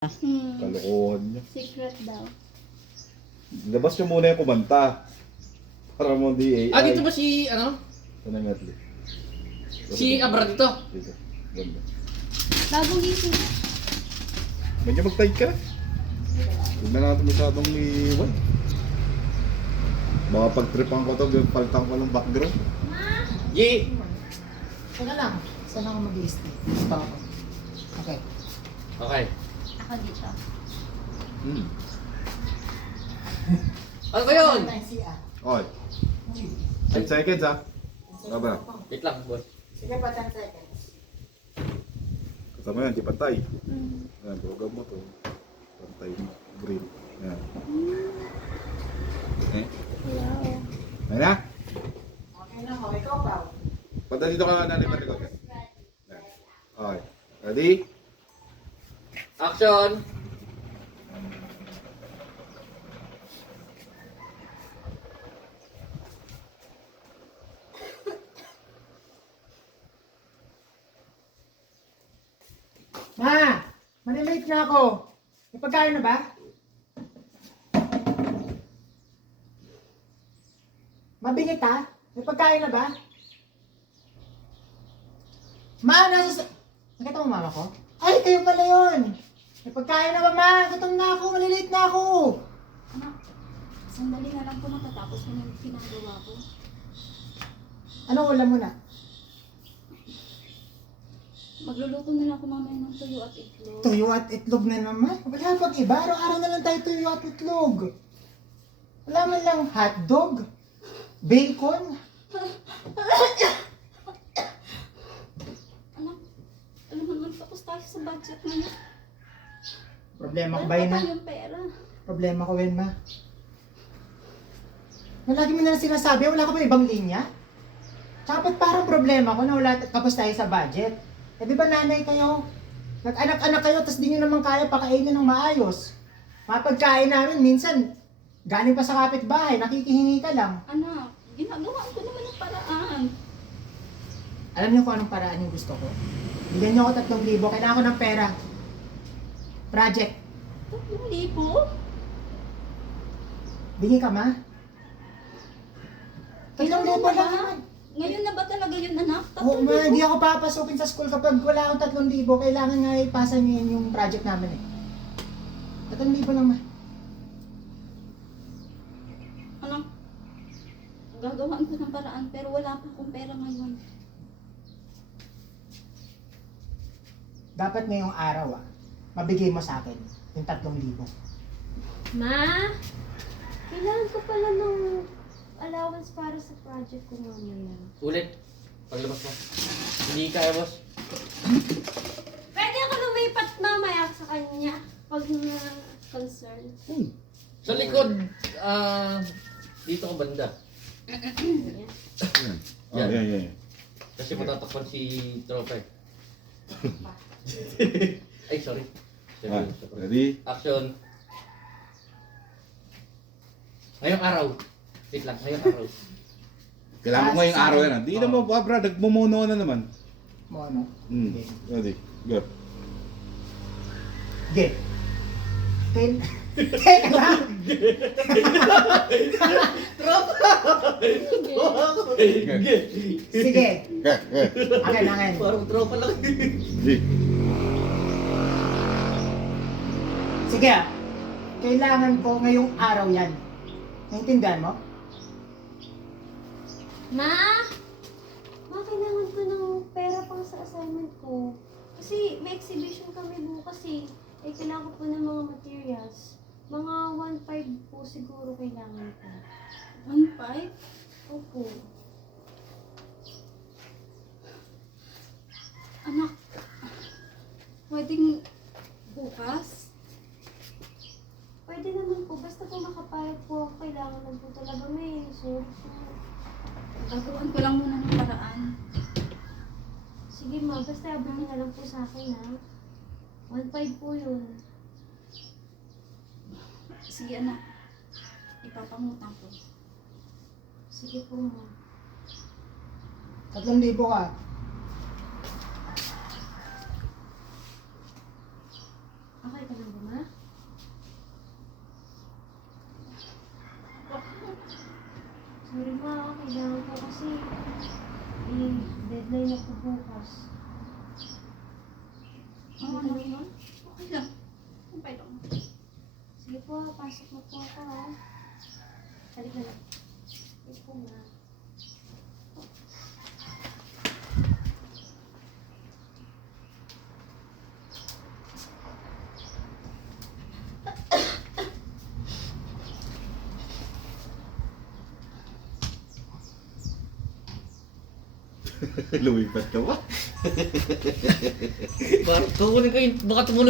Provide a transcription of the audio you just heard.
Kalokohan niya. Secret daw. Labas niyo muna yung kumanta. Para mo di AI. Ah, dito ba si, ano? Ito na nga atli. Si Abra dito? Dito. Ganda. Bagong gising. Medyo mag-tight ka. Huwag na natin masyadong iwan. Baka pag-tripan ko to, palitan ko ng background. Ye! Teka lang. Saan ako mag-i-stay? Dito ako. Okay. Okay. Ako dito. Ano ba yun? Okay. 10 seconds ha. Baba. Wait lang, boss. Sige pa, 10 seconds. Kasama yan, di pantay. Yan, program mo to. Pantay mo. Green. Yan. Okay. Wow. Ayan na. Okay na ako. Ikaw pa. Punta dito ka na naman likod. Yan. Okay. Ready? Action! Ma! Malilate na ako. May pagkain na ba? Mabingit ha? May pagkain na ba? Ma, nakita mo mama ko? Ay, kayo pala yun! May pagkain na ba, ma? Gutom na ako, malilate na ako! Anak, sandali na lang po matatapos ko yung pinagawa ko. Anong ulam mo na? Magluluto na lang ako mamaya ng tuyo at itlog. Tuyo at itlog na naman. Wala pag iba, araw-araw na lang tayo tuyo at itlog. Wala man lang hotdog, bacon. Anak, alam mo naman tapos tayo sa budget ngayon. Problema ko ba Wala yun, pa ha? tayong pera. Problema ko yun, ma. Lagi mo na lang sinasabi, wala ka ba ibang linya? Tsaka ba't parang problema ko na wala tapos tayo sa budget? Eh di ba nanay kayo? Nag-anak-anak kayo, tapos di nyo naman kaya pakainin ng maayos. Mapagkain namin, minsan, galing pa sa kapitbahay, nakikihingi ka lang. Anak, ginagawa ko naman ng paraan. Alam niyo kung anong paraan yung gusto ko? Bigyan niyo ako 3,000, kailangan ko ng pera. Project. 3,000? Bingi ka, ma? 3,000 lang naman. Ngayon na ba talaga yun, anak? Oo, ma, hindi ako papasukin sa school kapag wala akong 3,000. Kailangan nga ipasa niyo yun yung project namin eh. 3,000 lang, ma. Anak, gagawin ko ng paraan pero wala pa akong pera ngayon. Dapat ngayong araw mabigay mo sa akin yung 3,000. Ma, kailangan ko pala ng allowance para sa project ko mamaya. Ulit. Paglabas mo. Hindi kaya, boss. Pwede ako lumipat mamaya sa kanya pag concern. Sa likod, dito ka banda. Yan. Oh, Yan. yan. Kasi matatakpan si Tropa eh. Ay, sorry. Ah, ready? Action. Ngayong araw. Wait lang, ngayong araw. Kailangan mo ngayong araw yan. Di na mo ba, Brad? Nagmumuno na naman. Mo ano? Ready? Go. Get. Teka lang! Sige. Akin. Parang tropa lang. Ready? Sige Kailangan ko ngayong araw yan. Naintindihan mo? Ma, kailangan ko ng pera pang sa assignment ko. Kasi may exhibition kami bukas eh. Eh, kailangan ko po ng mga materials. Mga 1,500 po siguro kailangan ko. 1,500? Opo. Anak, pwedeng bukas? Pwede naman po. Basta po makapayag po ako. Kailangan lang po talaga may sorry po. Gagawin ko lang muna ng paraan. Sige ma, basta abangin na lang po sa akin ha. 1,500 po yun. Sige anak, ipapangutang ko. Sige po ma. 3,000 ka. Okay ka lang ba, ma? Sorry ma, kailangan ko kasi deadline na po bukas. Oo, ano naman? Okay lang. Okay lang. Sige po, pasok na po ako ha. Halika na. Sige po ma. Lumipat ka ba? Kukunin ko yun. Baka tumuloy.